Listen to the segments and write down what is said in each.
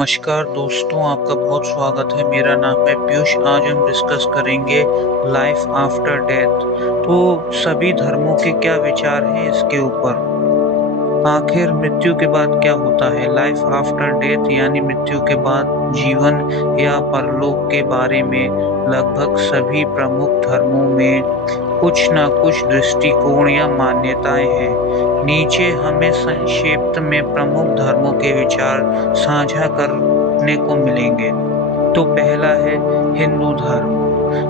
नमस्कार दोस्तों, आपका बहुत स्वागत है। मेरा नाम है पीयूष। आज हम डिस्कस करेंगे लाइफ आफ्टर डेथ। तो सभी धर्मों के क्या विचार हैं इसके ऊपर। आखिर मृत्यु के बाद क्या होता है। लाइफ आफ्टर डेथ यानी मृत्यु के बाद जीवन या परलोक के बारे में लगभग सभी प्रमुख धर्मों में कुछ न कुछ दृष्टिकोण या मान्यताएं हैं। नीचे हमें संक्षिप्त में प्रमुख धर्मों के विचार साझा करने को मिलेंगे। तो पहला है हिंदू धर्म।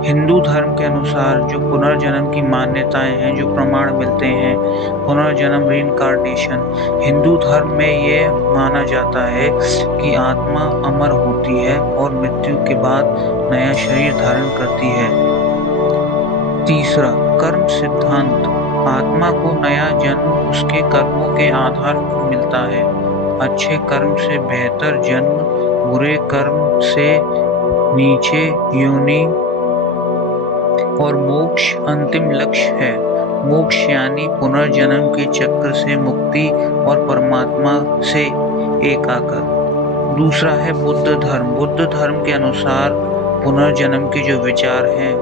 हिंदू धर्म के अनुसार जो पुनर्जन्म की मान्यताएं हैं, जो प्रमाण मिलते हैं, पुनर्जन्म रीइंकार्नेशन। हिंदू धर्म में ये माना जाता है कि आत्मा अमर होती है और मृत्यु के बाद नया शरीर धारण करती है। तीसरा, कर्म सिद्धांत। आत्मा को नया जन्म उसके कर्मों के आधार पर मिलता है। अच्छे कर्म से बेहतर जन्म, बुरे कर्म से नीचे योनि, और मोक्ष अंतिम लक्ष्य है। मोक्ष यानी पुनर्जन्म के चक्र से मुक्ति और परमात्मा से एकाकार। दूसरा है बुद्ध धर्म। बुद्ध धर्म के अनुसार पुनर्जन्म के जो विचार हैं,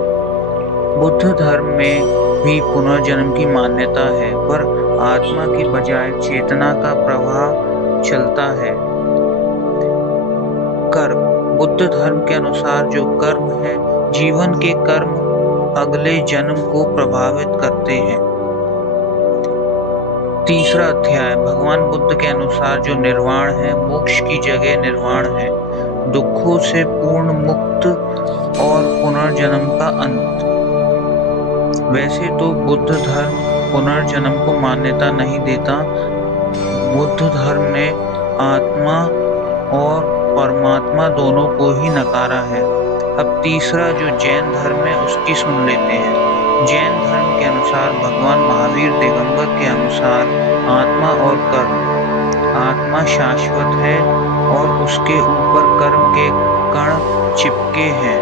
बुद्ध धर्म में भी पुनर्जन्म की मान्यता है, पर आत्मा की बजाय चेतना का प्रवाह चलता है। कर्म। बुद्ध धर्म के अनुसार जो कर्म है, जीवन के कर्म अगले जन्म को प्रभावित करते हैं। तीसरा अध्याय, भगवान बुद्ध के अनुसार जो निर्वाण है, मोक्ष की जगह निर्वाण है, दुखों से पूर्ण मुक्त और पुनर्जन्म का अंत। वैसे तो बुद्ध धर्म पुनर्जन्म को मान्यता नहीं देता। बुद्ध धर्म ने आत्मा और परमात्मा दोनों को ही नकारा है। अब तीसरा जो जैन धर्म है उसकी सुन लेते हैं। जैन धर्म के अनुसार भगवान महावीर दिगंबर के अनुसार आत्मा और कर्म। आत्मा शाश्वत है और उसके ऊपर कर्म के कण चिपके हैं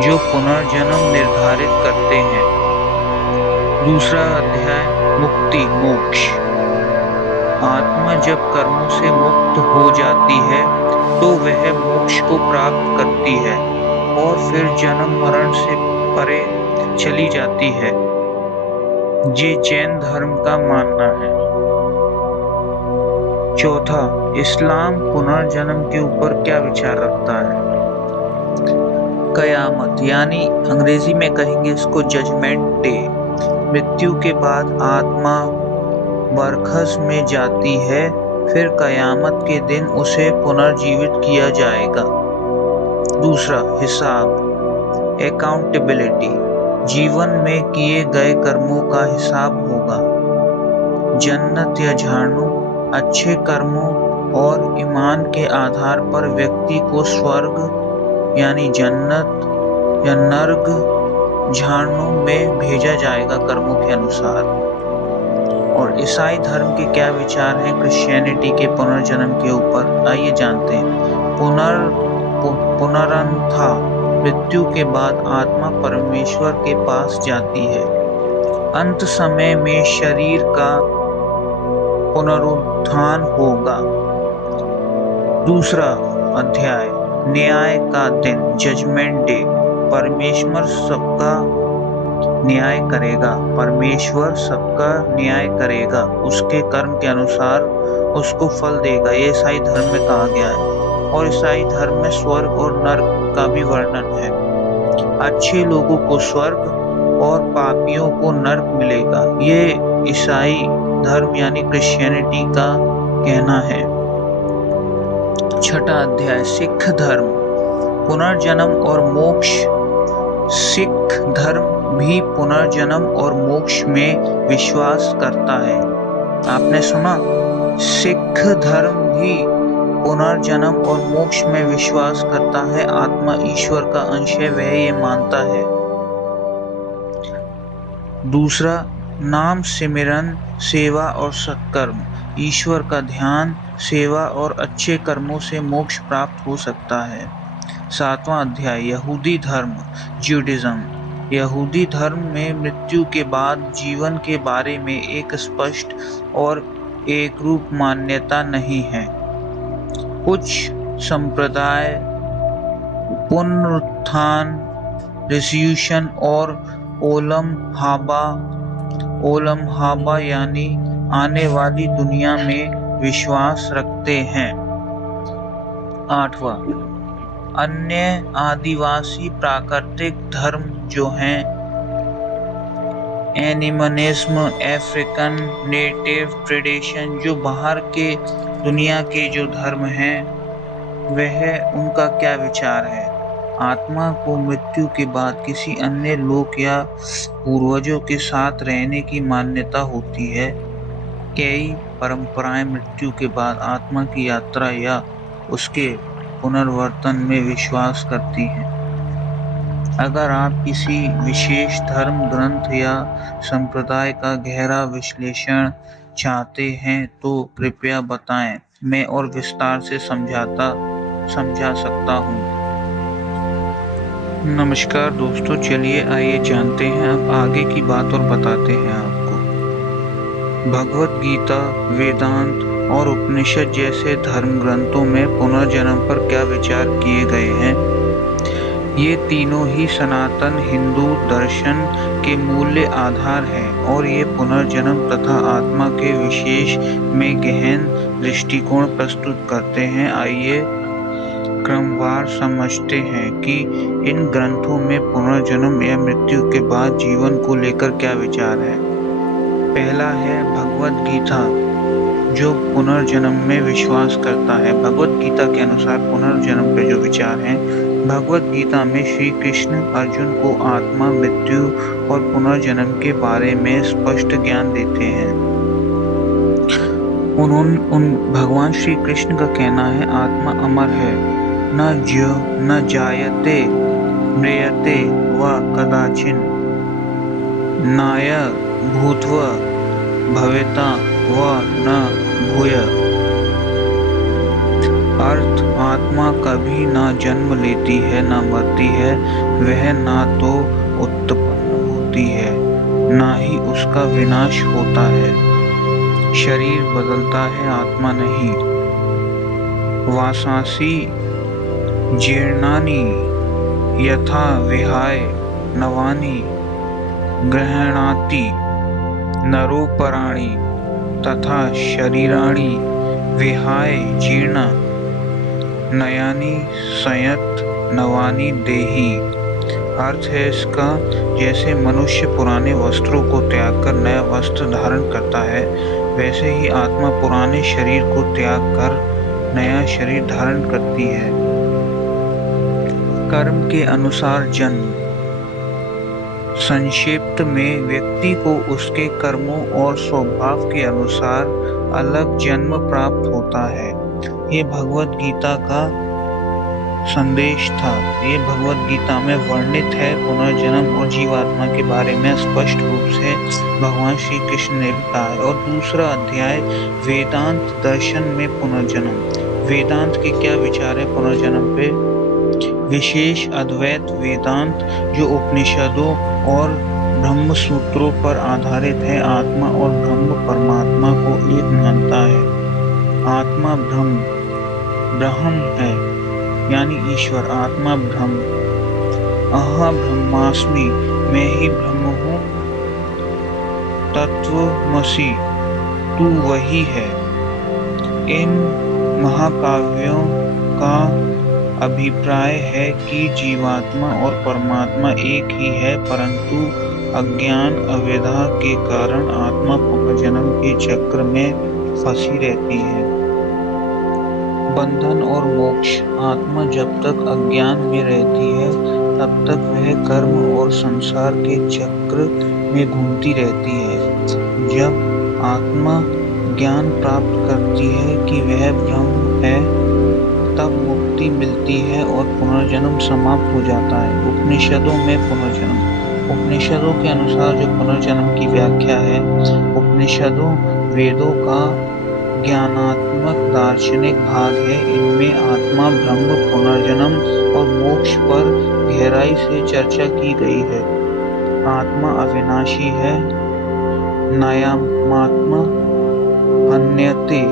जो पुनर्जन्म निर्धारित करते हैं। दूसरा अध्याय, मुक्ति मोक्ष। आत्मा जब कर्मों से मुक्त हो जाती है तो वह मोक्ष को प्राप्त करती है और फिर जन्म मरण से परे चली जाती है। ये जैन धर्म का मानना है। चौथा, इस्लाम पुनर्जन्म के ऊपर क्या विचार रखता है। कयामत यानी अंग्रेजी में कहेंगे इसको जजमेंट डे। मृत्यु के बाद आत्मा बरखस में जाती है, फिर कयामत के दिन उसे पुनर्जीवित किया जाएगा। दूसरा, हिसाब अकाउंटेबिलिटी। जीवन में किए गए कर्मों का हिसाब होगा। जन्नत या जहन्नुम। अच्छे कर्मों और ईमान के आधार पर व्यक्ति को स्वर्ग यानी जन्नत या नर्क जहन्नुम में भेजा जाएगा कर्मों के अनुसार। और ईसाई धर्म के क्या विचार हैं क्रिश्चियनिटी के पुनर्जन्म के ऊपर, आइए जानते हैं। पुनरंथा। मृत्यु के बाद आत्मा परमेश्वर के पास जाती है। अंत समय में शरीर का पुनरुत्थान होगा। दूसरा अध्याय, न्याय का दिन जजमेंट डे। परमेश्वर सबका न्याय करेगा। परमेश्वर सबका न्याय करेगा, उसके कर्म के अनुसार उसको फल देगा। ये ईसाई धर्म में कहा गया है। और ईसाई धर्म में स्वर्ग और नर्क का भी वर्णन है। अच्छे लोगों को स्वर्ग और पापियों को नर्क मिलेगा। ये ईसाई धर्म यानी क्रिश्चियनिटी का कहना है। छठा अध्याय, सिख धर्म पुनर्जन्म और मोक्ष। सिख धर्म भी पुनर्जन्म और मोक्ष में विश्वास करता है। आपने सुना, सिख धर्म भी पुनर्जन्म और मोक्ष में विश्वास करता है। आत्मा ईश्वर का अंश है, वह ये मानता है। दूसरा, नाम सिमरन, सेवा और सत्कर्म। ईश्वर का ध्यान, सेवा और अच्छे कर्मों से मोक्ष प्राप्त हो सकता है। सातवां अध्याय, यहूदी धर्म ज्यूडिज्म। यहूदी धर्म में मृत्यु के बाद जीवन के बारे में एक स्पष्ट और एकरूप मान्यता नहीं है। कुछ संप्रदाय, पुनरुत्थान, रिज़र्यूशन और ओलम हाबा यानी आने वाली दुनिया में विश्वास रखते हैं। 8वां, अन्य आदिवासी प्राकृतिक धर्म जो हैं एनिमनिज्म, अफ्रीकन नेटिव ट्रेडिशन, जो बाहर के दुनिया के जो धर्म हैं वह उनका क्या विचार है। आत्मा को मृत्यु के बाद किसी अन्य लोक या पूर्वजों के साथ रहने की मान्यता होती है। कई परंपराएं मृत्यु के बाद आत्मा की यात्रा या उसके पुनर्वर्तन में विश्वास करती हैं। अगर आप किसी विशेष धर्म ग्रंथ या संप्रदाय का गहरा विश्लेषण चाहते हैं तो कृपया बताएं, मैं और विस्तार से समझा सकता हूँ। नमस्कार दोस्तों, चलिए आइए जानते हैं अब आगे की बात और बताते हैं आपको। भगवत गीता, वेदांत और उपनिषद जैसे धर्म ग्रंथों में पुनर्जन्म पर क्या विचार किए गए हैं। ये तीनों ही सनातन हिंदू दर्शन के मूल्य आधार हैं और ये पुनर्जन्म तथा आत्मा के विशेष में गहन दृष्टिकोण प्रस्तुत करते हैं। आइए क्रमवार समझते हैं कि इन ग्रंथों में पुनर्जन्म या मृत्यु के बाद जीवन को लेकर क्या विचार है। पहला है भगवत गीता, जो पुनर्जन्म में विश्वास करता है। भगवत गीता के अनुसार पुनर्जन्म पे जो विचार हैं, भगवत गीता में श्री कृष्ण अर्जुन को आत्मा, मृत्यु और पुनर्जन्म के बारे में स्पष्ट ज्ञान देते हैं। भगवान श्री कृष्ण का कहना है, आत्मा अमर है, न जायते म्रियते व कदाचिन नाय भूत्वा भवेता व न भूय। अर्थ, आत्मा कभी न जन्म लेती है न मरती है, वह ना तो उत्पन्न होती है ना ही उसका विनाश होता है। शरीर बदलता है, आत्मा नहीं। वासांसि जीर्णानि यथा विहाय नवानि गृह्णाति नरोपराणि तथा शरीराणि विहाय जीर्ण नयानि संयत नवानि देहि। अर्थ है इसका, जैसे मनुष्य पुराने वस्त्रों को त्याग कर नया वस्त्र धारण करता है, वैसे ही आत्मा पुराने शरीर को त्याग कर नया शरीर धारण करती है। कर्म के अनुसार जन्म। संक्षिप्त में व्यक्ति को उसके कर्मों और स्वभाव के अनुसार अलग जन्म प्राप्त होता है। ये भगवत गीता का संदेश था। ये भगवत गीता में वर्णित है। पुनर्जन्म और जीवात्मा के बारे में स्पष्ट रूप से भगवान श्री कृष्ण ने भी कहा है। और दूसरा अध्याय वेदांत दर्शन में पुनर्जन्म। वेदांत के क्या विचार है पुनर्जन्म पे। विशेष अद्वैत वेदांत जो उपनिषदों और ब्रह्म सूत्रों पर आधारित है, आत्मा और ब्रह्म परमात्मा को एक मानता है। आत्मा ब्रह्म है यानी ईश्वर। आत्मा ब्रह्म, अहं ब्रह्मास्मि, मैं ही ब्रह्म हूँ। तत्वमसि, तू वही है। इन महाकाव्यों का अभिप्राय है कि जीवात्मा और परमात्मा एक ही है, परंतु अज्ञान अविद्या के कारण आत्मा पुनर्जन्म के चक्र में फंसी रहती है। बंधन और मोक्ष। आत्मा जब तक अज्ञान में रहती है तब तक वह कर्म और संसार के चक्र में घूमती रहती है। जब आत्मा ज्ञान प्राप्त करती है कि वह ब्रह्म है, तब मुक्ति मिलती है और पुनर्जन्म समाप्त हो जाता है। उपनिषदों में पुनर्जन्म। उपनिषदों के अनुसार जो पुनर्जन्म की व्याख्या है, उपनिषदों वेदों का ज्ञानात्मक दार्शनिक भाग है। इनमें आत्मा, ब्रह्म, पुनर्जन्म और मोक्ष पर गहराई से चर्चा की गई है। आत्मा अविनाशी है। नायमात्मा अन्यते,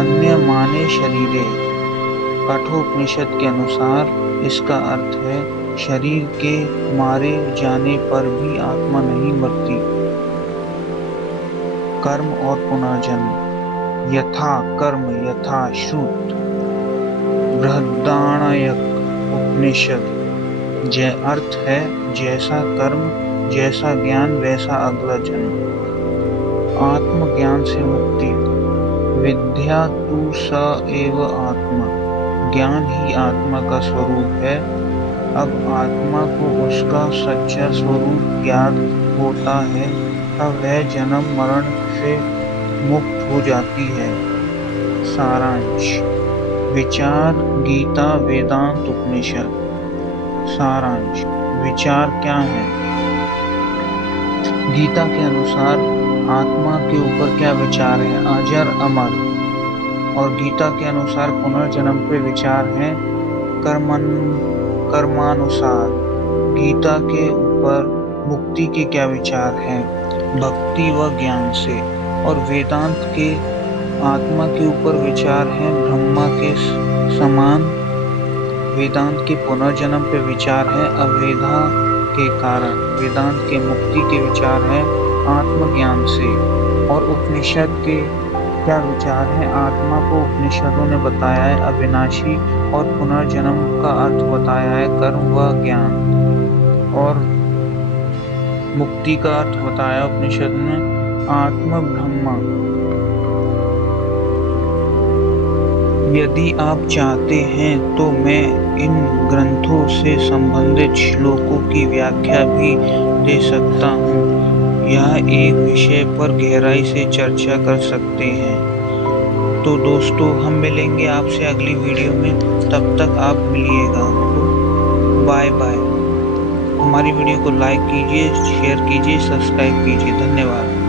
अन्य माने शरीरे। कठोपनिषद के अनुसार इसका अर्थ है शरीर के मारे जाने पर भी आत्मा नहीं मरती। कर्म और पुनर्जन्म। यथा कर्म यथा श्रुत। बृहदारण्यक उपनिषद। जय अर्थ है जैसा कर्म जैसा ज्ञान वैसा अगला जन्म। आत्मज्ञान से मुक्ति। विद्या तु स एव आत्मा। ज्ञान ही आत्मा का स्वरूप है। अब आत्मा को उसका सच्चा स्वरूप ज्ञात होता है तब वह जन्म मरण से मुक्त हो जाती है। सारांश। विचार गीता वेदांत उपनिषद। सारांश। विचार क्या है? गीता के अनुसार आत्मा के ऊपर क्या विचार है? अजर अमर। और गीता के अनुसार पुनर्जन्म पे विचार है कर्मानुसार। गीता के ऊपर मुक्ति के क्या विचार हैं? भक्ति व ज्ञान से। और वेदांत के आत्मा के ऊपर विचार है ब्रह्मा के समान। वेदांत के पुनर्जन्म पे विचार है अवेधा के कारण। वेदांत के मुक्ति के विचार है आत्मज्ञान से। और उपनिषद के क्या विचार है? आत्मा को उपनिषदों ने बताया है अविनाशी और पुनर्जन्म का अर्थ बताया है कर्म व ज्ञान। और मुक्ति का अर्थ बताया उपनिषद ने आत्म ब्रह्म। यदि आप चाहते हैं तो मैं इन ग्रंथों से संबंधित श्लोकों की व्याख्या भी दे सकता हूँ। यह एक विषय पर गहराई से चर्चा कर सकते हैं। तो दोस्तों हम मिलेंगे आपसे अगली वीडियो में, तब तक आप मिलिएगा। Bye bye. हमारी वीडियो को लाइक कीजिए, शेयर कीजिए, सब्सक्राइब कीजिए। धन्यवाद।